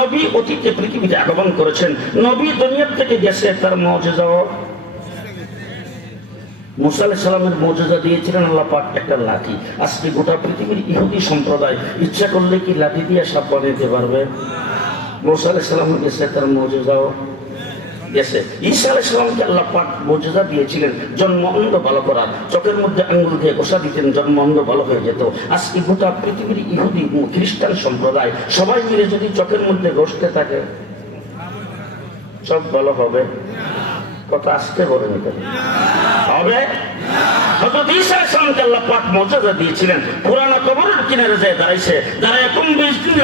নবী অতীতে পৃথিবীতে আগমন করেছেন। নবী দুনিয়ার থেকে গেছে তার মজেজাও মুসা সালামের মর্যাদা দিয়েছিলেন আল্লাহ একটা লাঠি। আজকে গোটা পৃথিবীর ইহুদি সম্প্রদায় ইচ্ছা করলে কি লাঠি দিয়ে সাপ বানিয়ে দিতে পারবে? মুসা সালাম গেছে তার মর্যাদাও গেছে ঈসা আলাহ সালামকে আল্লাহ পাক মর্যাদা দিয়েছিলেন, জন্ম অন্ধ ভালো করা। চোখের মধ্যে আঙ্গুল দিয়ে ঘোষা দিতেন, জন্ম অন্ধ ভালো হয়ে যেত। আজকে গোটা পৃথিবীর ইহুদি খ্রিস্টান সম্প্রদায় সবাই মিলে যদি চোখের মধ্যে ঘষতে থাকে, সব ভালো হবে। কথা আসতে বলে নিতে হবে?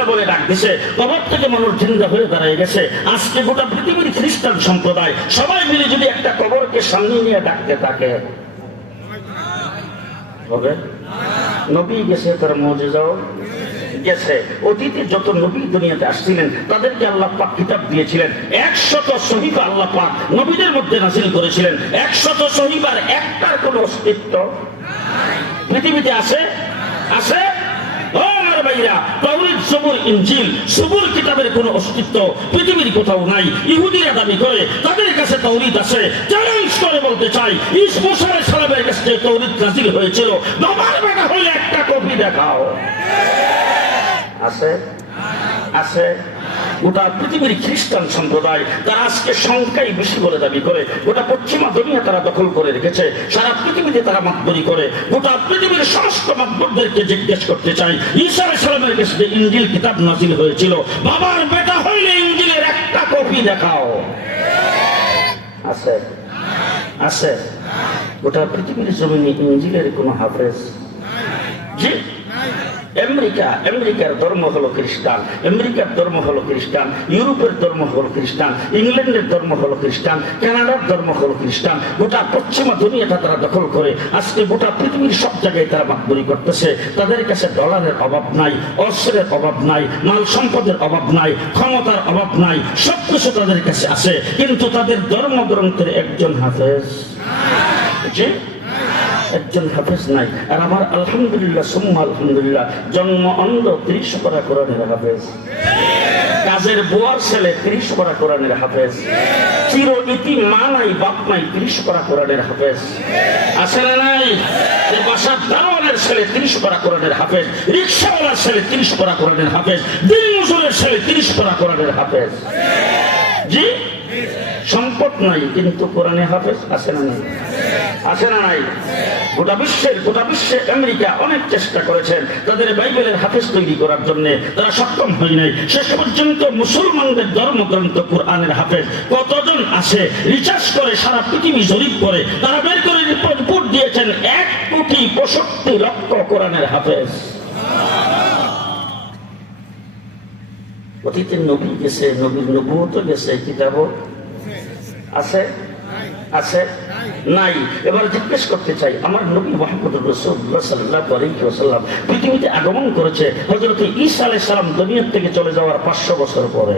বলে ডাক দিছে, কবর থেকে মানুষ জিন্দা দাঁড়ায় গেছে। আজকে গোটা পৃথিবীর খ্রিস্টান সম্প্রদায় সবাই মিলে যদি একটা কবরকে সামনে নিয়ে ডাকতে থাকে। হবে? গেছে তার মর্যাদাও? গেছে। অতীতে যত নবী দুনিয়াতে আসছিলেন, তাদেরকে আল্লাহ পাক কিতাব দিয়েছিলেন। একশত সহিবা আল্লাহ পাক নবীদের মধ্যে নাসিল করেছিলেন। একশত সহিবার একটার কোনো অস্তিত্ব পৃথিবীতে আছে? আছে? কোথাও নাই। করে, তাদের কাছে আছে। বলতে চাই কাছে হয়েছিল। একটা কপি দেখাও। আছে? আছে। গোটা পৃথিবীর খ্রিস্টান সম্প্রদায় তারা আজকে সংখ্যাই বেশি বলে দাবি করে। গোটা পশ্চিমা দুনিয়া তারা দখল করে রেখেছে। সারা পৃথিবীতে তারা মাতবরি করে। গোটা পৃথিবীর সমস্ত মাতবরদেরকে জিজ্ঞেস করতে চাই। ঈশ্বর সালামের কাছে যে ইনজিল কিতাব নাজিল হয়েছিল, বাবার বেটা হইলে ইনজিলের একটা কপি দেখাও। আছে। আছে। গোটা পৃথিবীর জমিনে ইনজিলের কোনো হাফেজ? জি? আমেরিকা, আমেরিকার ধর্ম হলো খ্রিস্টান, আমেরিকার ধর্ম হলো খ্রিস্টান, ইউরোপের ধর্ম হলো খ্রিস্টান, ইংল্যান্ডের ধর্ম হলো খ্রিস্টান, কানাডার ধর্ম হলো খ্রিস্টান, গোটা পশ্চিমা দুনিয়াটা তারা দখল করে, আজকে গোটা পৃথিবীর সব জায়গায় তারা মাতবরি করতেছে। তাদের কাছে ডলারের অভাব নাই, অস্ত্রের অভাব নাই, মাল সম্পদের অভাব নাই, ক্ষমতার অভাব নাই, সবকিছু তাদের কাছে আছে, কিন্তু তাদের ধর্মগ্রন্থের একজন হাফেজ। জি? একজন হাফেজ নাই। আর আমার আলহামদুলিল্লাহ, সুম্মা আলহামদুলিল্লাহ, জন্ম অন্ধ ত্রিশ করা কোরআনের হাফেজ। কাজের বুয়ার ছেলে ত্রিশ করা কোরআনের হাফেজ। চির ইতি মা নাই, বাপ নাই, ত্রিশ করা কোরআনের হাফেজ। আছে না নাই? বাসার দারোয়ানের ছেলে ত্রিশ করা কোরআনের হাফেজ, রিক্সাওয়ালার ছেলে ত্রিশ করা কোরআনের হাফেজ দিন মজুরের ছেলে ত্রিশ করা কোরআনের হাফেজ। জি? সম্পদ নাই, কিন্তু কোরআনে হাফেজ আছে না নাই? আছে না নাই? গোটা বিশ্বের, গোটা বিশ্বে আমেরিকা অনেক চেষ্টা করেছেন তাদের বাইবেলের হাফেজ তৈরি করার জন্য। তারা সক্ষম হয় নাই। শেষ পর্যন্ত মুসলমানদের ধর্মগ্রন্থ কোরআনের হাফেজ কতজন আছে? রিচার্জ করে সারা পৃথিবী জরিপ করে। তারা বের করে রিপোর্ট দিয়েছেন, এক কোটি পঁয়ষট্টি লক্ষ কোরআনের হাফেজ। অতীতের নবী গেছে, নবীর নবুত গেছে, কিতাবও আছে? আছে? নাই। এবার জিজ্ঞেস করতে চাই, আমার নবী মোহাম্মদ রসুল্লাহ সাল্লাহ আলাইসাল্লাম পৃথিবীতে আগমন করেছে হজরত ঈসা আলাই সালাম দুনিয়ার থেকে চলে যাওয়ার পাঁচশো বছর পরে।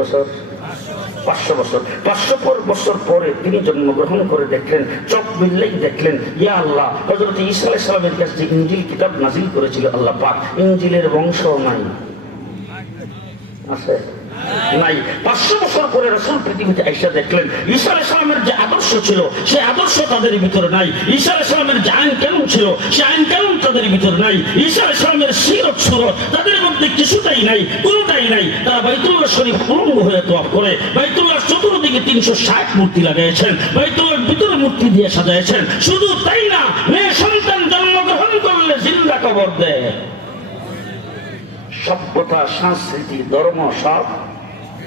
বছর? পাঁচশো বছর। পাঁচশো বছর পরে তিনি জন্মগ্রহণ করে দেখলেন, চোখ মিললেই দেখলেন, ইয়া আল্লাহ হজরত ঈসা আলাই সালামের কাছে যে ইঞ্জিল কিতাব নাজিল করেছিল আল্লাহ পাক, ইঞ্জিলের বংশ নাই। আছে? কিছুটাই নাই, কোনটাই নাই। তারা বাইতুল্লাহ শরীফ উলঙ্গ হয়ে করে বাইতুল্লাহ চতুর্দিকে তিনশো ষাট মূর্তি লাগাইছেন, বাইতুল্লাহর ভিতরে মূর্তি দিয়ে সাজাইছেন। শুধু তাই না, মেয়ে সন্তান জন্মগ্রহণ করলে জিন্দা কবর দেয়। সভ্যতা, সংস্কৃতি, ধর্ম সব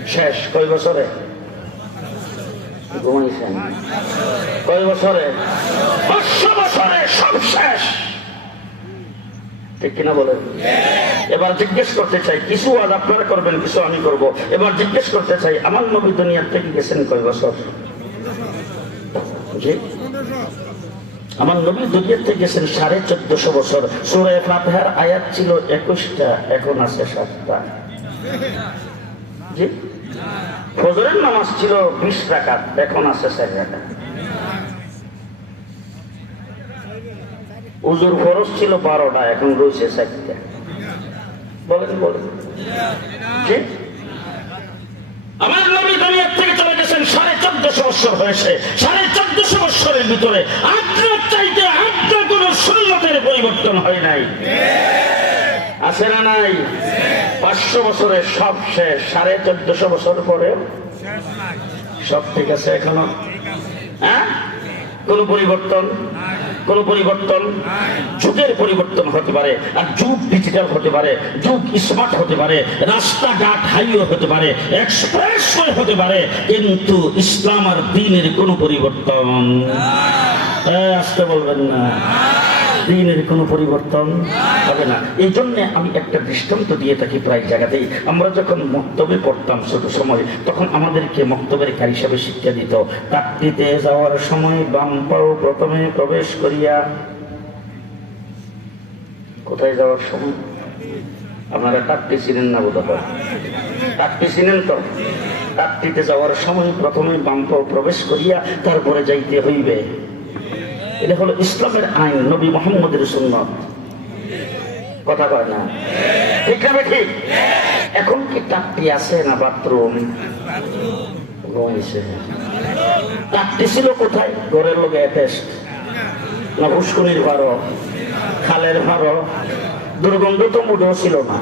শেষ। কয় বছরে? ঘুমাইছেন। কয় বছরে? পাঁচশো বছরে সব শেষ। ঠিক কিনা বলেন? এবার জিজ্ঞেস করতে চাই, কিছু আজ আপনারা করবেন, কিছু আমি করব। এবার জিজ্ঞেস করতে চাই, আমার নবী দুনিয়ার থেকে গেছেন কয় বছর? আমার নবী দুনিয়ার থেকে গেছেন সাড়ে চোদ্দশো বছর। সুরায় ফাতেহার আয়াত ছিল একুশটা, এখন আছে সাতটা। জি? ফজরের নামাজ ছিল বিশ রাকাত, এখন আছে চার উজুর ফরজ ছিল বারোটা, এখন রয়েছে চারটা। বলেন বলেন? আমার নবী দুনিয়ার থেকে চলে গেছেন সাড়ে চোদ্দশো বছর হয়েছে সাড়ে চোদ্দশো বছরের ভিতরে আপনার চাইতে আপনার কোন সুন্নতের পরিবর্তন হয় নাই। আছে না নাই? পাঁচশো বছরের সব শেষ। সাড়ে চোদ্দশো বছর পরে সব ঠিক আছে এখনও? হ্যাঁ? কোন পরিবর্তন? কোন পরিবর্তন? যুগের পরিবর্তন হতে পারে আর যুগ ডিজিটাল হতে পারে যুগ স্মার্ট হতে পারে রাস্তাঘাট হাইওয়ে হতে পারে এক্সপ্রেস হতে পারে কিন্তু ইসলাম আর দিনের কোনো পরিবর্তন। হ্যাঁ, আসতে বলবেন না। দিনের কোনো পরিবর্তন হবে না। এই জন্য আমি একটা দৃষ্টান্ত দিয়ে থাকি প্রায় জায়গাতেই। আমরা যখন মক্তবে পড়তাম ছোট সময়, তখন আমাদেরকে মক্তবের কারি হিসাবে শিক্ষা দিত কাকটিতে যাওয়ার সময় বাম পাও প্রথমে প্রবেশ করিয়া কোথায় যাওয়ার সময়? আপনারা কাকটি ছিলেন না বোধ হয় কাকটি চিনেন তো? কাকটিতে যাওয়ার সময় প্রথমে বাম পাও প্রবেশ করিয়া তারপরে যাইতে হইবে। এটা হলো ইসলামের আইন, নবী মোহাম্মদের সুন্নত। কথা কয় না? ঠিক না ঠিক এখন কি টাকটি আছে না বাথরুম? টাকটি ছিল কোথায়? ঘরের লোকে অ্যাটেস্ট। না পুষ্করির ভারো, খালের ভারো। দুর্গন্ধ তো মুডেও ছিল না।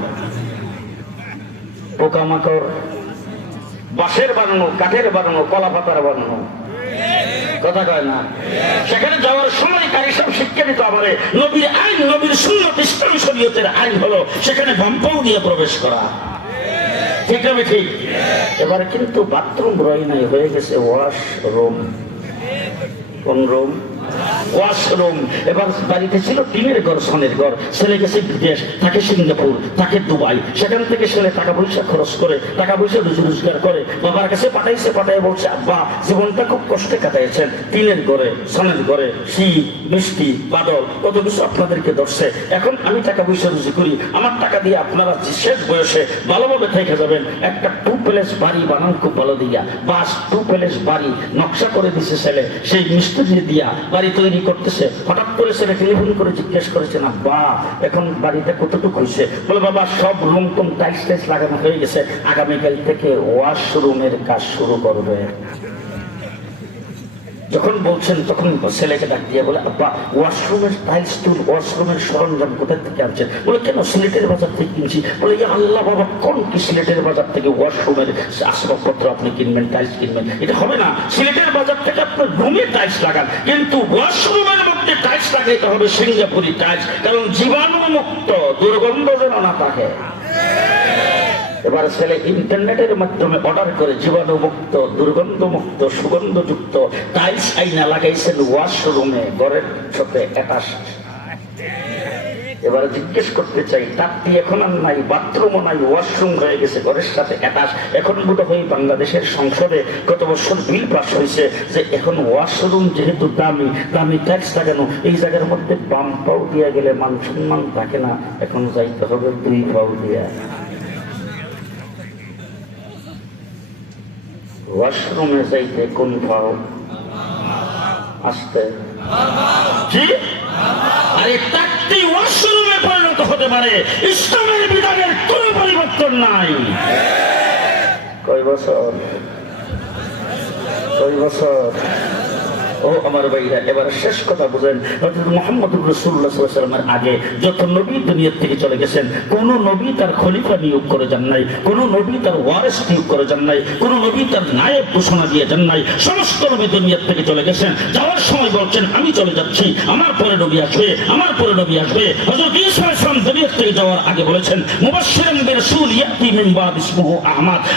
পোকামাকড়, বাঁশের বানানো কাঠের বানানো কলা পাতার বানানো কথা কয় না? সেখানে যাওয়ার সময় কারি সব শিক্ষা নিতে বলে নবীর আইন, নবীর সুন্নত, ইসলাম শরীয়তের আইন হলো সেখানে বাম্পাও দিয়ে প্রবেশ করা। ঠিক আমি ঠিক এবার কিন্তু বাথরুম রয় নাই হয়ে গেছে ওয়াশ রুম কোন রুম ওয়াশরুম, এবার বাড়িতে ছিল টিনের ঘর, সনের ঘর। ছেলে গেছে বিদেশ, তাকে সিঙ্গাপুর, তাকে দুবাই। সেখান থেকে ছেলে টাকা পয়সা খরচ করে, টাকা পয়সা রুজি রোজগার করে। বাবার কাছে পাঠাইছে পাঠাই বলছে, আব্বা, জীবনটা খুব কষ্টে কাটাইছেন টিনের ঘরে, সনের ঘরে, শীত, মিষ্টি, বাদল, কত কিছু আপনাদেরকে ধরছে। এখন আমি টাকা পয়সা রুজি করি। আমার টাকা দিয়ে আপনারা শেষ বয়সে ভালোভাবে থেকে যাবেন, একটা টু প্যালেস বাড়ি বানান খুব ভালো দিয়া। বাস, টু প্যালেস বাড়ি, নকশা করে দিছে ছেলে। সেই মিস্ত্রি দিয়া বাড়ি তৈরি করতেছে, হঠাৎ করে ছেলে টেলিফোন করে জিজ্ঞেস করেছে, না, বা, এখন বাড়িতে কতটুকু হয়েছে? বলে, বাবা, সব রুম টুম টাইস টাইস লাগানো হয়ে গেছে। আগামীকাল থেকে ওয়াশরুমের কাজ শুরু করবে। যখন বলছেন, তখন ছেলেকে ডাক দিয়ে বলে, আব্বা, ওয়াশরুমের টাইলস টুল ওয়াশরুমের সরঞ্জাম কোথা থেকে আনছেন? বলে, কেন সিলেটের বাজার থেকে কিনছি? বলে, ইয়া আল্লাহ বাবা, কোন কি সিলেটের বাজার থেকে ওয়াশরুমের আসবাবপত্র আপনি কিনবেন, টাইলস কিনবেন? এটা হবে না, সিলেটের বাজার থেকে আপনি রুমে টাইলস লাগান, কিন্তু ওয়াশরুমের মধ্যে টাইলস লাগাইতে হবে সিঙ্গাপুরি টাইলস, কারণ জীবাণুমুক্ত, দুর্গন্ধ যেন না থাকে। এবার ছেলে ইন্টারনেটের মাধ্যমে অর্ডার করে জীবাণু মুক্ত দুর্গন্ধ মুক্ত সুগন্ধযুক্ত, টাইলস আইনা লাগাইছেন ওয়াশরুমে, ঘরের সাথে অ্যাটাচ। এবার জিজ্ঞেস করতে চাই তাপটি এখন আর নাই, বাথরুমও নাই, ওয়াশরুম হয়ে গেছে, ঘরের সাথে অ্যাটাচ। এখন বোধ হয় বাংলাদেশের সংসদে গত বছর বিল পাস হয়েছে যে এখন ওয়াশরুম যেহেতু দামি দামি ট্যাক্স লাগানো, এই জায়গার মধ্যে বাম পাও দিয়া গেলে মান সম্মান থাকে না, এখন যাইতে হবে দুই পাও দিয়া। ওয়াশরুমে যাইতে কোন ভাও আসতে জি আরে তাকতি ওয়াশরুমে পরিণত হতে পারে। ইসলামের বিধানের কোনো পরিবর্তন নাই। কয় বছর? কয় বছর? আমার আমি চলে যাচ্ছি, আমার পরে নবী আসবে, আমার পরে নবী আসবে। সালাম থেকে যাওয়ার আগে বলেছেন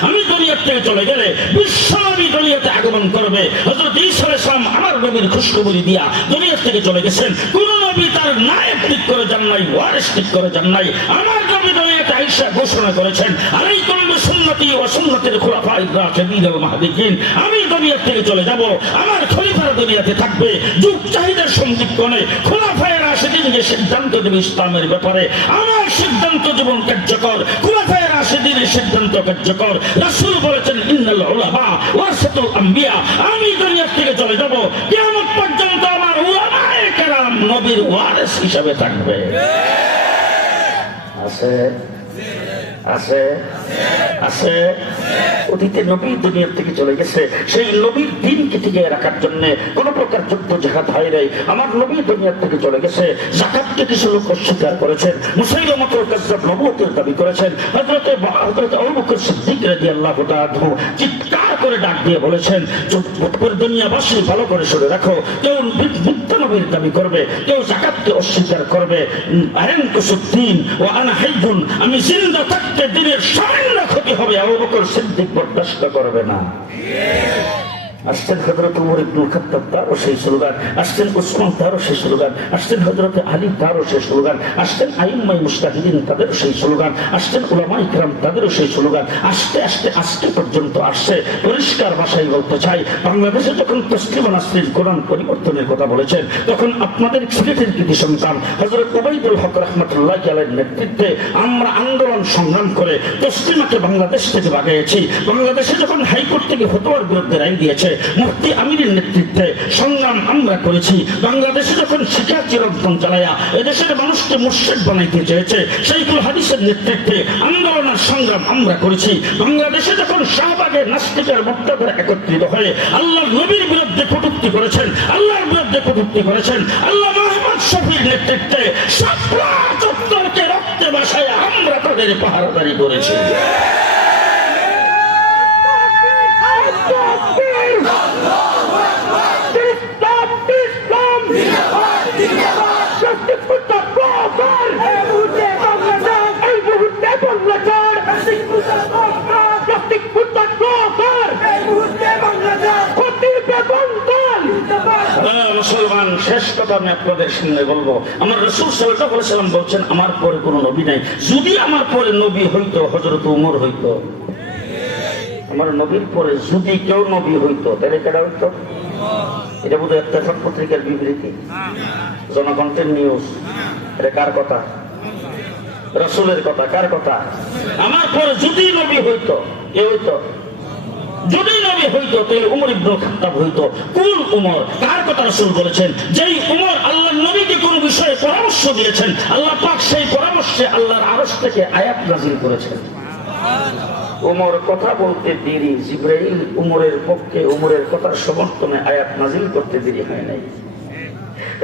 আমি দুনিয়া থেকে চলে গেলে বিশ্বনবী দুনিয়াতে আগমন করবে। হযরত ঈসা আলাইহিস সালাম আমার নবীর খুশখবরি দিয়া দুনিয়া থেকে চলে গেছেন। কোন নবী তার নায়ক ঠিক করে যান নাই ওয়ারিস ঠিক করে যান নাই। আমার নবী দুনিয়াতে আয়েশা ঘোষণা করেছেন আলাইকুম বিসুন্নতি ওয়া সুন্নতের খোলাফা রাশিদিন আল মাহদিকিন, আমি দুনিয়া থেকে চলে যাব, আমার খলিফার দুনিয়াতে থাকবে, যুগ চাহিদার সন্দিগ্ধনে খোলাফায়ে রাশিদিন যে সিদ্ধান্ত দেবে ইসলামের ব্যাপারে, আমার সিদ্ধান্ত জীবন কার্যকর। খোলাফায়ে সিদ্ধান্ত কার্যকর। রাসূল বলেছেন, ইন্নাল আম্বিয়া। আমি দুনিয়া থেকে চলে যাব। কিয়ামত পর্যন্ত আমার উলামায়ে কেরাম হিসাবে থাকবে। আছে। আছে। অতীতে নবী দুনিয়ার থেকে চলে গেছে। সেই নবীর দিনকে টিকিয়ে রাখার জন্য কোন প্রকার যুদ্ধ হয় নাই। আমার নবী দুনিয়ার থেকে চলে গেছে। জাকাতকে কিছু লোক অস্বীকার করেছেন। মুসাইলামতুল কাজ্জাব নবুয়তের দাবি করেছেন। সিদ্দিক রাদিয়াল্লাহু তাআলা চিৎকার করে ডাক দিয়ে বলেছেন দুনিয়াবাসী ভালো করে শুনে রাখো। কেউ মিথ্যা নবীর দাবি করবে, কেউ জাকাতকে অস্বীকার করবে। আরেন কুসুদ্দিন ও আনা আমি জিন্দা থাকতে দিনের সামান্য ক্ষতি হবে আবু বকর সিদ্দিক বরদাস্ত করবে না। আসছেন হজরত উমর ইবনুল খাত্তাব তারও সেই স্লোগান, আসছেন উসমান তারও সেই স্লোগান, আসছেন হজরত আলী তারও সেই স্লোগান, আসছেন আইম্মাই মুস্তাহিদিন তাদেরও সেই স্লোগান, আসছেন উলামা ইকরাম তাদেরও সেই স্লোগান, আসতে আসতে আজকে পর্যন্ত আসছে, পরিষ্কার ভাষায় বলতে চাই, বাংলাদেশে যখন তসলিমা নাসরিন কোরআন পরিবর্তনের কথা বলেছেন, তখন আপনাদের সিলেটের কৃতি সন্তান? হজরত ওবাইদুল হক রহমতুল্লাহ আলের নেতৃত্বে আমরা আন্দোলন সংগ্রাম করে তসলিমাকে বাংলাদেশ থেকে বাগিয়েছি, বাংলাদেশে যখন হাইকোর্ট থেকে ফতোয়ার বিরুদ্ধে রায় দিয়েছে মুফতি আমিরের নেতৃত্বে সংগ্রাম আমরা করেছি। বাংলাদেশে যখন শিক্ষা চিরন্তন চালায়া এদেশের মানুষকে মুর্শেদ বানাইতে চেয়েছে সেইগুলো হাদিসের নেতৃত্বে আন্দোলনের সংগ্রাম আমরা করেছি। বাংলাদেশে যখন শাহবাগের নাস্তিকের মুক্তাদের একত্রিত হয়ে আল্লাহ নবীর বিরুদ্ধে কটুক্তি করেছেন, আল্লাহর বিরুদ্ধে কটুক্তি করেছেন, আল্লাহ মোহাম্মদ শফির নেতৃত্বে সাতলা চত্বরকে রক্তে বাসায় আমরা তাদের পাহারাদারি করেছি। মুসলমান, শেষ কথা আমি আপনাদের সামনে বলব। আমার রসুল সাল্লাম বলছেন, আমার পরে কোনো নবী নাই। যদি আমার পরে নবী হইতো হজরত উমর হইতো, আমার নবীর পরে যদি কেউ নবী হইতো, তাহলে কেটা হইতো? এটা বোধহয় একটা পত্রিকার বিবৃতি। জনকণ্ঠের নিউজ এটা কার কথা? রসুলের কথা, কার কথা? আমার পরে যদি নবী হইতো, কে হইতো? যদি নবী হইতো, তাহলে উমর ইবনুল খাত্তাব হইতো। কোন উমর? কার কথা রাসূল বলেছেন? যেই উমর আল্লাহ নবীকে কোন বিষয়ে পরামর্শ দিয়েছেন, আল্লাহ পাক সেই পরামর্শে আল্লাহর আরশ থেকে আয়াত নাযিল করেছেন। উমর কথা বলতে দেরি, জিব্রাইল উমরের পক্ষে উমরের কথার সমর্থনে আয়াত নাজিল করতে দেরি হয় নাই।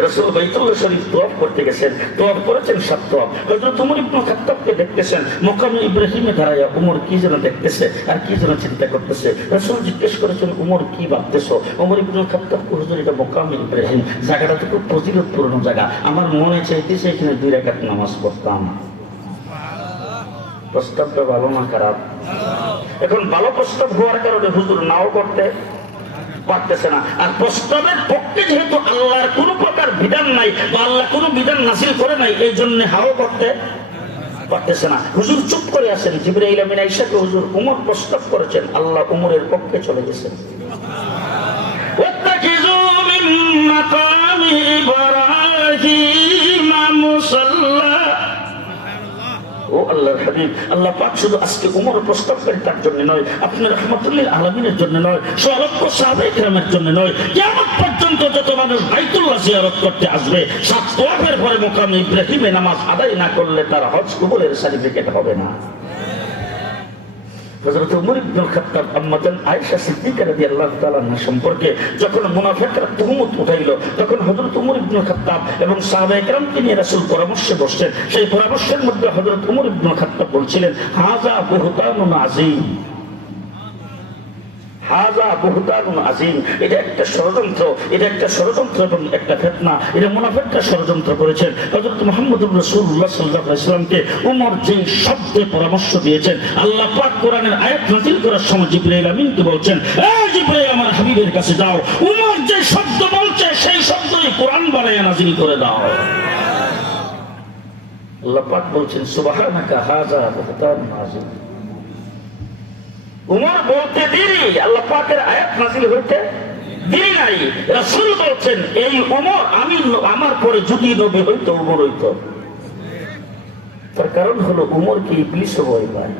রসুল বাইতুল্লাহ শরীফ তোয়াব করতে গেছেন তোয়াব করেছেন সাত তোয়াব হযরত উমর ইবনে খাত্তাবকে দেখতেছেন, মোকামে ইব্রাহিমে দাঁড়ায়া উমর কি যেন দেখতেছে আর কি যেন চিন্তা করতেছে। রসুল জিজ্ঞেস করেছেন, উমর, কি ভাবতেছো? উমর ইবনে খাত্তাব হুজুর, এটা মোকামে ইব্রাহিম। জায়গাটা তো খুব প্রতিরোধপূর্ণ জায়গা। আমার মনে চাইতেছে এখানে দুই রাকাত নামাজ পড়তাম। প্রস্তাবটা ভালো না খারাপ? এখন ভালো প্রস্তাব হওয়ার কারণে হুজুর নাও করতে পারতেছে না আর প্রস্তাবের পক্ষে যেহেতু আল্লাহর কোনো প্রকার বিধান নাই বা আল্লাহ কোনো বিধান নাসিল করে নাই এই জন্য হাও করতে পারতেছে না হুজুর চুপ করে আছেন জিবরাইল আমিন আইসাকে হুজুর উমর প্রস্তাব করেছেন আল্লাহ উমরের পক্ষে চলে গেছেন واتخذوا من مقام إبراهيم مصلى ও আল্লাহর হাবিব, আল্লাহ পাক শুধু আজকে উমর প্রস্তাব করে তার জন্য নয় আপনার রহমতুল্লিল আলমিনের জন্য নয় সলক্ষ সাহাবাই গ্রামের জন্য নয় কেমন পর্যন্ত যত মানুষ বাইতুল্লাহ জিয়ারত করতে আসবে, সাত তোয়াফের পরে মোকাম ইব্রাহিমে নামাজ আদায় না করলে তার হজ কবুলের সার্টিফিকেট হবে না। আনহা সম্পর্কে যখন তখন এবং নিয়ে পরামর্শে বসছেন। সেই পরামর্শের মধ্যে বলছিলেন বুহতানুন আযীম। এটা একটা ষড়যন্ত্র, এটা একটা ষড়যন্ত্র একটা ফেতনা। ষড়যন্ত্র করেছেন। হযরত মুহাম্মদুর রাসূলুল্লাহ সাল্লাল্লাহু আলাইহি ওয়াসাল্লামকে উমর যে শব্দে পরামর্শ দিয়েছেন। আল্লাহ কোরআনের আয়াত নাযিল করার সময় জিবরাইল আমিনকে বলছেন জিবরাইল, আমার হাবিবের কাছে যাও। উমর যে শব্দ বলছে, সেই শব্দই কোরআন বানায় নাযিল করে দাও। আল্লাহ পাক বলছেন, সুবহানাকা হাজা বুহতানুন আজিম। উমর বলতে দেরি, আল্লাহ পাকের আয়াত নাজিল হইতে দেরি নাই। রাসূল বলছেন, এই উমর আমি আমার পরে যদি নবী হইতো উমর হইতো। তার কারণ হলো উমর কি ইবলিস ভয় পায়।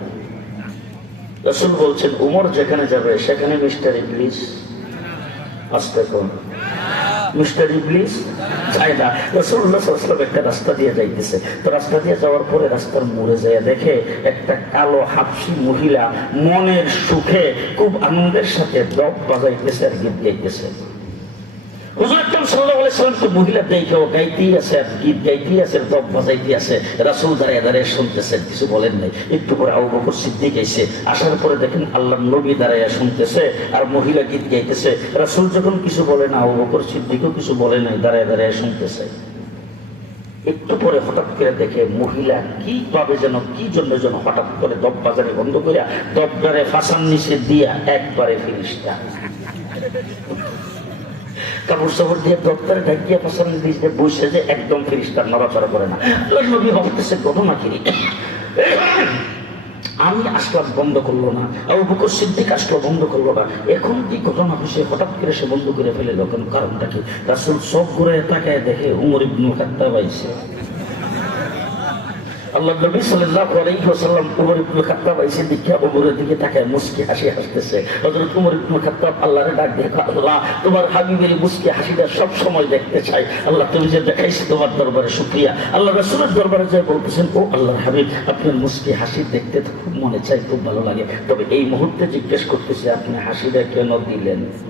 রাসূল বলছেন, উমর যেখানে যাবে, সেখানে মিস্টার ইবলিস। আসতে কোন। মিস্টার ইবলিস যায় না রসুল্লাহ সাল্লাম একটা রাস্তা দিয়ে যাইতেছে। তো রাস্তা দিয়ে যাওয়ার পরে রাস্তার মোড়ে যায় দেখে একটা কালো হাফসি মহিলা মনের সুখে খুব আনন্দের সাথে দপ বাজাইতেছে আর গীত গাইতেছে। একটু পরে আর মহিলা গীত গাইতেছে। যখন কিছু বলে না সিদ্দিকও কিছু বলে নাই, দাঁড়ায় দাঁড়ায় শুনতেছে। একটু পরে হঠাৎ করে দেখে মহিলা কি ভাবে যেন, কি জন্য যেন হঠাৎ করে দপ বাজারে বন্ধ করিয়া দপদারে ফাঁসার নিচে দিয়া একবারে ফিরিসটা কাপড় সবর দিয়ে দপ্তরে ঢাকিয়ে পছন্দ দিয়ে বসে যে একদম ফিরিস্তার নড়াচড়া করে না। নবী ভাবতেছে ঘটনা কি আমি আসলাম, বন্ধ করল না। আবু বকর সিদ্দিক আসলো, বন্ধ করল না। এখন কি ঘটনা হয়েছে হঠাৎ করে সে বন্ধ করে ফেলে লোকের কারণটা কি? রাসুল সব ঘুরে তাকায় দেখে উমর ইবনুল খাত্তা আইছে। আল্লাহ হাসি হাসতেছে। হাসিটা দেখতে চাই। আল্লাহ, তুমি যে তোমার দরবারে শুকরিয়া। আল্লাহ দরবারে বলতেছেন আল্লাহর হাবিব, আপনার মুস্কি হাসি দেখতে তো খুব মনে চাই খুব ভালো লাগে। তবে এই মুহূর্তে জিজ্ঞেস করতেছি, আপনি হাসিটা কেন দিলেন?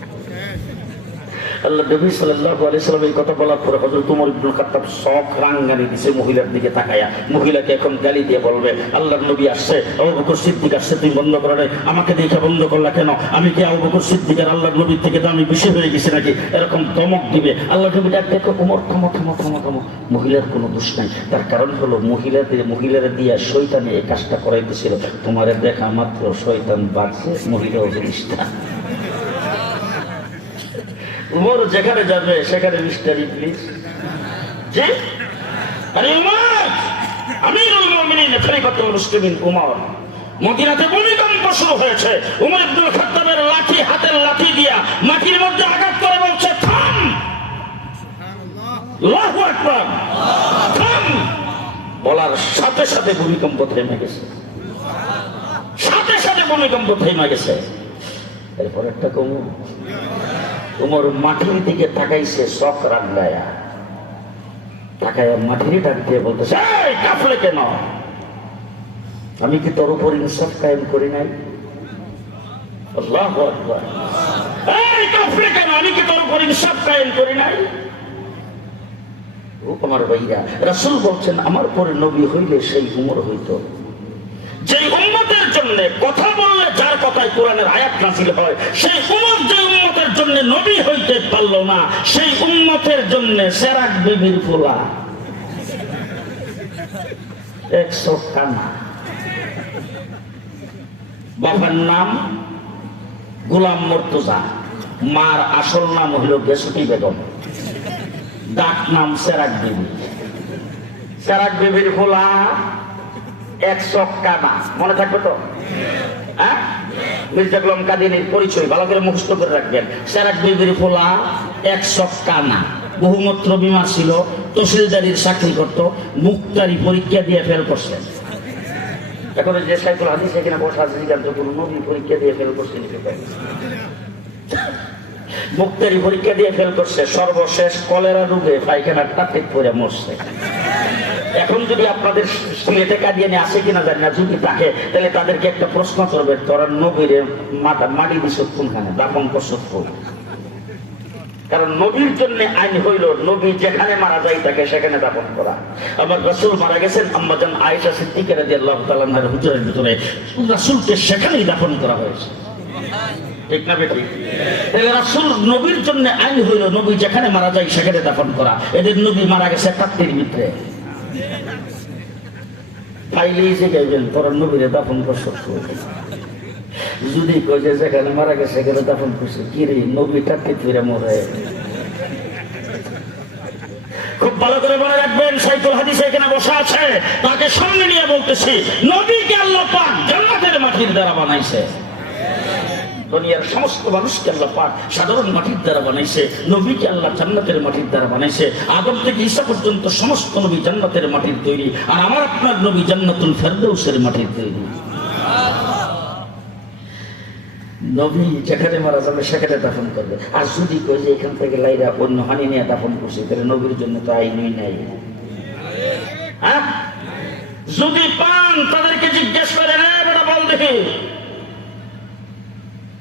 আল্লাহ নবী সাল্লাল্লাহু আলাইহি সাল্লাম এই কথা বলার পরে হযরত ওমর ইবনে খাত্তাব শখ রাঙ্গানি দিছে মহিলার দিকে তাকায়া। মহিলাকে এখন গালি দিয়ে বলবে, আল্লাহর নবী আসছে, আবু বকর সিদ্দিক আসছে, তুমি বন্ধ করো আমাকে দেখে বন্ধ করলা কেন? আমি কি আবু বকর সিদ্দিক আর আল্লাহর নবীর থেকে দামি বেশি হয়ে গেছি নাকি? এরকম ধমক দিবে। আল্লাহ নবী ডাক দেখো ওমর থামো থামো থামো থামো। মহিলার কোনো দোষ নাই। তার কারণ হলো মহিলাদের, মহিলারা দিয়া শয়তানে এই কাজটা করাইতেছিল। তোমার দেখা মাত্র শয়তান বাড়ছে মহিলা জিনিসটা। উমর যেখানে যাবে সেখানে মিস্টার ইংলিশ জি? আরে উমর! আমিরুল মুমিনিন খলিফাতুল মুসলিমিন উমর। মদিনাতে ভূমিকম্প শুরু হয়েছে। উমর ইবনুল খাত্তাবের লাঠি হাতের লাঠি দিয়া মাটির মধ্যে আঘাত করে বলছে থাম! আল্লাহু আকবার। থাম! বলার সাথে সাথে ভূমিকম্প থেমে গেছে। সাথে সাথে ভূমিকম্প থেমে গেছে। এরপর একটা কমু। তোমার মাটির দিকে তাকাইছে শখ দিয়ে বলতেছে কাফলে কেন? আমি কি তোর উপর ইনসাফ কায়েম করি নাই? আমার ভাইয়া, রাসূল বলছেন, আমার পরে নবী হইলে সেই উমর হইতো। যে জন্য কথা বললে যার কথায় কোরআনের আয়াত নাসিল হয়, সেই উম্মতের জন্য নবী হইতে পারল না, সেই উম্মতের জন্য সেরাক বিবির ফুলা। বাবার নাম গোলাম মর্তুজা। মার আসল নাম হইল গেসুটি বেগম। ডাক নাম সেরাক বিবি। সেরাক বিবির ফুলা একশো কানা মনে থাকবে তো? হ্যাঁ? মির্জা গোলাম কাদিনীর পরিচয় ভালো করে মুখস্থ করে রাখবেন। সেরাক বিবির ফোলা একশো কানা বহুমূত্র বিমা ছিল, তহসিলদারির চাকরি করত, মুক্তারি পরীক্ষা দিয়ে ফেল করছে। এখন যে সাইকুল হাদিস এখানে বসা আছে কোনো নবী পরীক্ষা দিয়ে ফেল করছে? মুক্তারি পরীক্ষা দিয়ে ফেল করছে। সর্বশেষ কলেরা রোগে পায়খানার টাতে পরে মরছে। এখন যদি আপনাদের সিলেটে কাদিয়ানি আসে কিনা জানি না, যদি থাকে, তাহলে তাদেরকে একটা প্রশ্ন করবে, তোরা নবীরে মাথা, মাটি দিস কোনখানে? দাপন করছ কোন? কারণ নবীর জন্য আইন হইল, নবী যেখানে মারা যায় তাকে সেখানে দাপন করা। আমার রাসূল মারা গেছেন আম্মাজান আয়েশা সিদ্দিকা রাদিয়াল্লাহু তাআলা আনহার হুজুরের ভিতরে। রাসূলকে সেখানেই দাপন করা হয়েছে। ঠিক না বেটি? রাসূল নবীর জন্য আইন হইল নবী যেখানে মারা যায় সেখানে দাফন করা। এদের নবী মারা গেছে কাত্তির ভিতরে। পাইলেই যে গাইবেন তোর নবীরে দাফন করছ যদি কই যে যেখানে মারা গেছে সেখানে দাফন করছে, কি রে, নবী কাত্তির ফিরে মরে? খুব ভালো করে মনে রাখবেন সাইকুল হাদিস এখানে বসা আছে। তাকে সামনে নিয়ে বলতেছি, নবীকে আল্লাহ পাক জান্নাতের মাটির দ্বারা বানাইছে। দুনিয়ার সমস্ত মানুষকে আল্লাহ পাক সাধারণ মাটির দ্বারা বানাইছে, নবীকে আল্লাহ জান্নাতের মাটির দ্বারা বানাইছে। আদম থেকে ঈসা পর্যন্ত সমস্ত নবী জান্নাতের মাটির তৈরি, আর আমার আপনার নবী জান্নাতুল ফেরদৌসের মাটির তৈরি। নবী যেখানে মারা যাবে, সেখানে দাফন করবে। আর যদি কই যে এখান থেকে লাইরা অন্য হানি নিয়ে দাফন করছে, তাহলে নবীর জন্য তো আইনই নাই। হ্যাঁ? যদি পান, তাদেরকে জিজ্ঞেস করে বেটা বল দেখি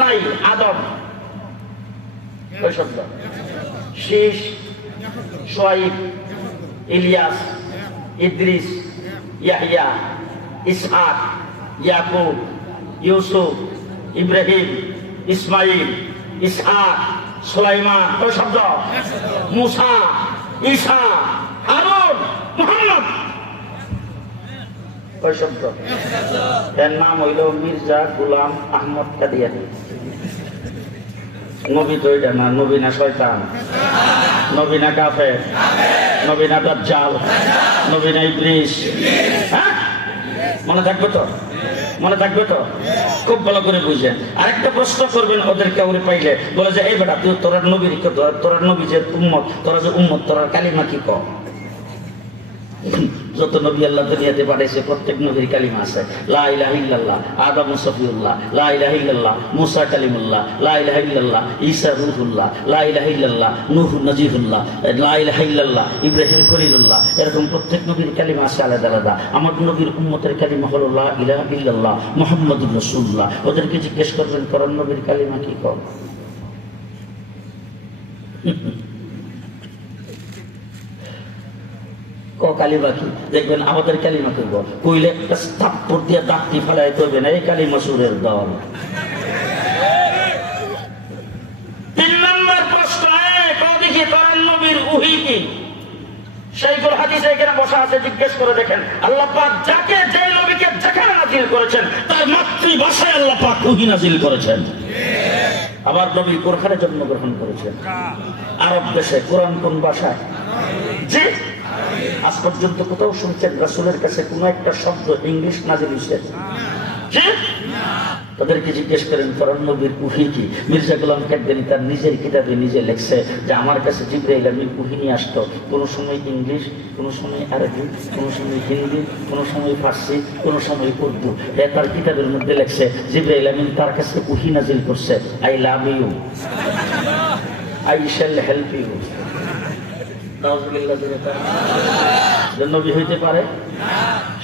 নাই, আদম। শীষ সোয়াইব ইলিয়াস, ইদ্রিস, ইয়াহিয়া, ইসহাক, ইয়াকুব, ইউসুফ, ইব্রাহিম ইসমাইল ইসহাক, সুলাইমান। কয় শব্দ। মুসা, ঈসা হারুন মুহাম্মদ নাম হইল গুলাম আহমদ নবী হ্যাঁ? মনে থাকবে তো? মনে থাকবে তো? খুব ভালো করে বুঝেন। আরেকটা প্রশ্ন করবেন ওদের কাউরে পাইলে। বলে যে, এই বেটা, তুই তোরার নবীর তোরা- নবী যে উম্মত, তোরা যে উম্মত তোরার কালিমা কি কর যত নবী আল্লাহ দুনিয়াতে পাঠাইছে, প্রত্যেক নবীর কালিমা আছে। লা ইলাহা ইল্লাল্লাহ, আদম সফিউল্লাহ, লা ইলাহা ইল্লাল্লাহ, মুসা কালিমুল্লাহ, লা ইলাহা ইল্লাল্লাহ, ঈসা রুহুল্লাহ, লা ইলাহা ইল্লাল্লাহ, নূহ নজিফুল্লাহ লা ইলাহা ইল্লাল্লাহ, ইব্রাহিম খলিলুল্লাহ। এরকম প্রত্যেক নবীর কালিমা আছে আলাদা আলাদা। আমার নবীর উম্মতের কালিমা হলো লা ইলাহা ইল্লাল্লাহ, মুহাম্মাদুর রাসূলুল্লাহ। ওদেরকে জিজ্ঞেস করবেন, করণ নবীর কালিমা কি কর ক জিজ্ঞেস করে দেখেন। যাকে যে নবীকে যেখানে নাজিল করেছেন, তার মাতৃভাষায় আল্লাহ উহি নাজিল করেছেন। আবার নবী কোরখানে জন্মগ্রহণ করেছেন। আরব দেশে কোরআন কোন ভাষায়? জি আজ পর্যন্ত কোথাও শুনছেন রাসুলের কাছে কোন একটা শব্দ ইংলিশ নাজিল হয়েছে। জি? তাদেরকে জিজ্ঞেস করেন করণ নবীর উহি কি? মির্জা গোলাম কাদ্দানি তার নিজের কিতাবে নিজে লেখছে যে আমার কাছে জিব্রাইল আমি উহি নিয়ে আসতো। কোনো সময় ইংলিশ, কোনো সময় আরবি, কোনো সময় হিন্দি, কোনো সময় ফার্সি, কোনো সময় উর্দু। এ তার কিতাবের মধ্যে লেখছে, জিব্রাইল আমিন তার কাছে উহি নাজিল করছে। I love you. I shall help you. নবী হইতে পারে?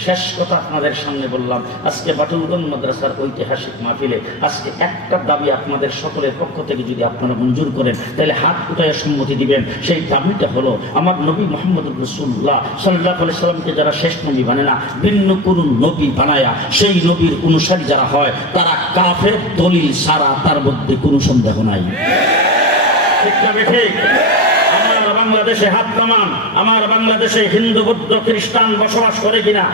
শেষ কথা আপনাদের সামনে বললাম, আজকে মাদ্রাসার ঐতিহাসিক আজকে একটা দাবি আপনাদের সকলের পক্ষ থেকে যদি আপনারা মঞ্জুর করেন, তাহলে হাত উঠায় সম্মতি দিবেন। সেই দাবিটা হলো, আমার নবী মোহাম্মদ রসুল্লাহ সাল্লাহ যারা শেষ নবী বানে না, ভিন্ন কোন নবী বানায়া, সেই নবীর অনুসারী যারা হয়, তারা কাফের দলিল সারা তার মধ্যে কোনো সন্দেহ নাই। ঠিক না ঠিক? বাংলাদেশে হাত কামান আমার বাংলাদেশে হিন্দু, বৌদ্ধ, খ্রিস্টান বসবাস করে কিনা?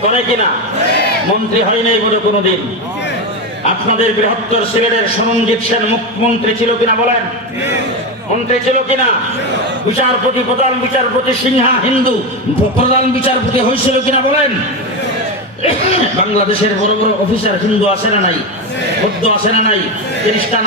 করে কিনা? মন্ত্রী হয় নাই বলে কোনোদিন। আপনাদের বৃহত্তর সিলেটের সরঞ্জিৎ সেন মুখ্যমন্ত্রী ছিল কিনা বলেন? মন্ত্রী ছিল কিনা? বিচারপতি, প্রধান বিচারপতি সিংহা হিন্দু, প্রধান বিচারপতি হয়েছিল কিনা বলেন? বাংলাদেশের বড় বড় অফিসার হিন্দু আছে না নাই? বৌদ্ধ আছে না নাই?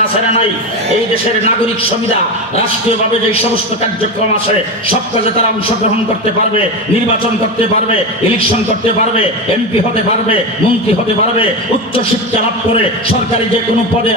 আছে না নাই। এই দেশের নাগরিক সুবিধা, রাষ্ট্রীয়ভাবে যে সমস্ত কার্যক্রম আছে, সব কাজে তারা অংশগ্রহণ করতে পারবে, নির্বাচন করতে পারবে, ইলেকশন করতে পারবে, এমপি হতে পারবে, মন্ত্রী হতে পারবে, উচ্চ শিক্ষা লাভ করে সরকারি যে কোনো পদে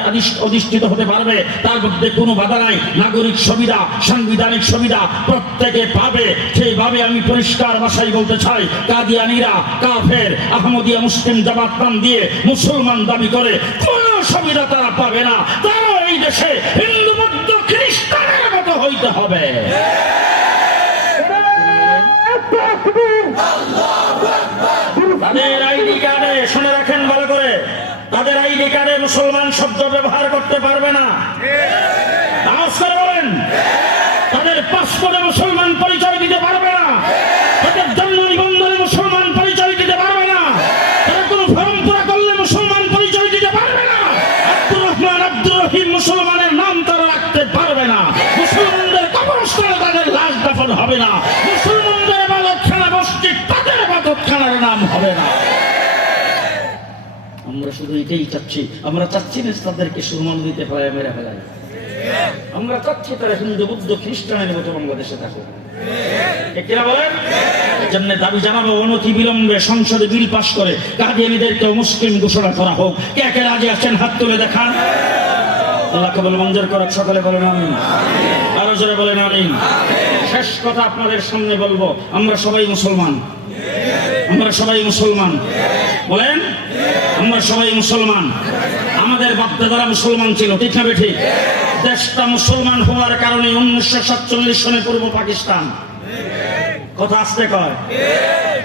অধিষ্ঠিত হতে পারবে, তার মধ্যে কোনো বাধা নাই। নাগরিক সুবিধা, সাংবিধানিক সুবিধা প্রত্যেকে পাবে। সেইভাবে আমি পরিষ্কার ভাষায় বলতে চাই, কাদিয়ানিরা, কাফের, আহমদিয়া মুসলিম জামাত দিয়ে মুসলমান দাবি করে কোন সুবিধা তারা পাবে না। তারা এই দেশে হিন্দু, বৌদ্ধ, খ্রিস্টানের মতো হইতে হবে। তাদের আইডি কার্ডে, শুনে রাখেন ভালো করে, তাদের আইডি কার্ডে মুসলমান শব্দ ব্যবহার করতে পারবে না আওয়াজ করে বলেন তাদের পাসপোর্টে মুসলমান পরিচয় দিতে পারবে না তাদের জন্ম নিবন্ধনে মুসলমান পরিচয় দিতে পারবে না তারা কোনো ফর্ম পুরা করলে মুসলমান পরিচয় দিতে পারবে না আব্দুর রহমান আব্দুর রহিম মুসলমানের নাম তারা রাখতে পারবে না মুসলমানদের কবরস্থানে তাদের লাশ দাফন হবে না মুসলমানদের এবাদতখানা মসজিদ তাদের এবাদতখানার নাম হবে না আমরা শুধু এটাই চাচ্ছি। আমরা চাচ্ছি না তাদেরকে সুরমান দিতে ফেলায় মেরে ফেলায়। আমরা চাচ্ছি তারা হিন্দু, বুদ্ধ খ্রিস্টানের মতো বাংলাদেশে থাকুক। দাবি জানাব অনতি বিলম্বে সংসদে বিল পাশ করে মুসলিম ঘোষণা করা হোক। কে কে রাজি আছেন, হাত তুলে দেখান। মঞ্জুর সকলে আরও জোরে বলেন শেষ কথা আপনাদের সামনে বলব, আমরা সবাই মুসলমান। আমরা সবাই মুসলমান। বলেন? আমরা সবাই মুসলমান। আমাদের বাপদাদারা মুসলমান ছিল, ঠিক না ঠিক দেশটা মুসলমান হওয়ার কারণে উনিশশো সাতচল্লিশ সনে পূর্ব পাকিস্তান। কথা আসতে কয়।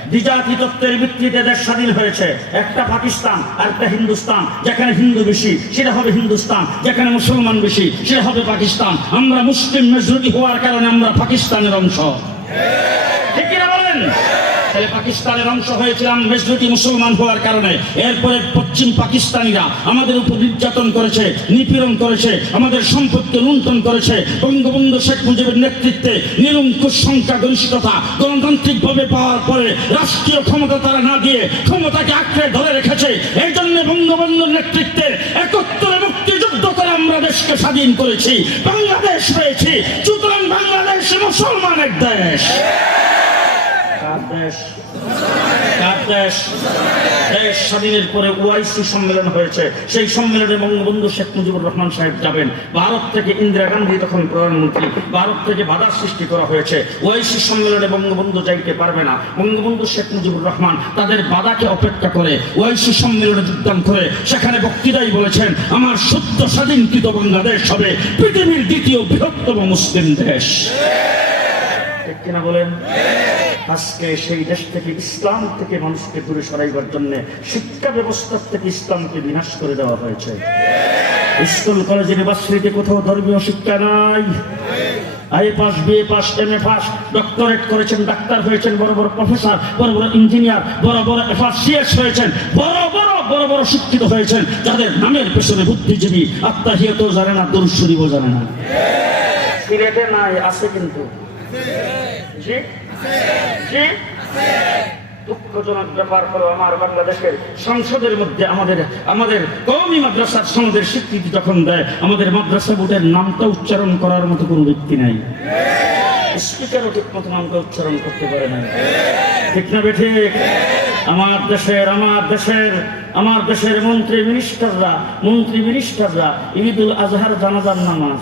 দ্বিজাতি তত্ত্বের ভিত্তিতে দেশ স্বাধীন হয়েছে। একটা পাকিস্তান আর একটা হিন্দুস্তান, যেখানে হিন্দু বেশি, সেটা হবে হিন্দুস্তান। যেখানে মুসলমান বেশি সেটা হবে পাকিস্তান। আমরা মুসলিম মেজরিটি হওয়ার কারণে আমরা পাকিস্তানের অংশ। ঠিক কিনা বলেন? পাকিস্তানের অংশ হয়েছিলাম মেজরিটি মুসলমান হওয়ার কারণে। এরপরে পশ্চিম পাকিস্তানিরা আমাদের উপর নির্যাতন করেছে, নিপীড়ন করেছে, আমাদের সম্পত্তি লুণ্ঠন করেছে। বঙ্গবন্ধু শেখ মুজিবের নেতৃত্বে নিরঙ্কুশ সংখ্যা গরিষ্ঠতা গণতান্ত্রিক ভাবে পাওয়ার পরে রাষ্ট্রীয় ক্ষমতা তারা না দিয়ে ক্ষমতাকে আঁকড়ে ধরে রেখেছে এই জন্য বঙ্গবন্ধুর নেতৃত্বে একত্তরে মুক্তিযুদ্ধ করে আমরা দেশকে স্বাধীন করেছি, বাংলাদেশ হয়েছি। সুতরাং বাংলাদেশ মুসলমানের দেশ। স্বাধীনের পরে সম্মেলন হয়েছে। সেই সম্মেলনে বঙ্গবন্ধু শেখ মুজিবুর রহমান সাহেব যাবেন। ভারত থেকে ইন্দিরা গান্ধী তখন প্রধানমন্ত্রী। ভারত থেকে বাধার সৃষ্টি করা হয়েছে। সম্মেলনে বঙ্গবন্ধু যাইতে পারবে না। বঙ্গবন্ধু শেখ রহমান তাদের বাধাকে অপেক্ষা করে ওআইসি সম্মেলনে যোগদান করে সেখানে বক্তৃতাই বলেছেন, আমার সত্য স্বাধীনকৃত বাংলাদেশ হবে পৃথিবীর দ্বিতীয় বৃহত্তম মুসলিম দেশ। ঠিক কিনা বলেন? আজকে সেই দেশ থেকে ইসলাম থেকে মানুষকে দূরে সরাইবার জন্য শিক্ষা ব্যবস্থার থেকে ইসলামকে বিনাশ করে দেওয়া হয়েছে। স্কুল কলেজ ইউনিভার্সিটিতে কোথাও ধর্মীয় শিক্ষা নাই। I pass BA pass M A pass doctorate করেছেন ডাক্তার হয়েছেন বড় বড় প্রফেসর বড় বড় ইঞ্জিনিয়ার বড় বড় এফআরসিএস হয়েছেন বড় বড় বড় বড় শিক্ষিত হয়েছেন যাদের নামের পেছনে বুদ্ধিজীবী জানে না জানে না। সিলেটে নাই আছে কিন্তু। জি? দুঃখজনক আমার বাংলাদেশের সংসদের মধ্যে আমাদের আমাদের স্বীকৃতি যখন দেয়, আমাদের মাদ্রাসা নামটা উচ্চারণ করার মতো কোনো ব্যক্তি নাই। স্পিকারও ঠিক মতো নামটা উচ্চারণ করতে পারে না ঠিক না বেঠে আমার দেশের আমার দেশের আমার দেশের মন্ত্রী মিনিস্টাররা মন্ত্রী মিনিস্টাররা ঈদুল আজহার জানাজার নামাজ।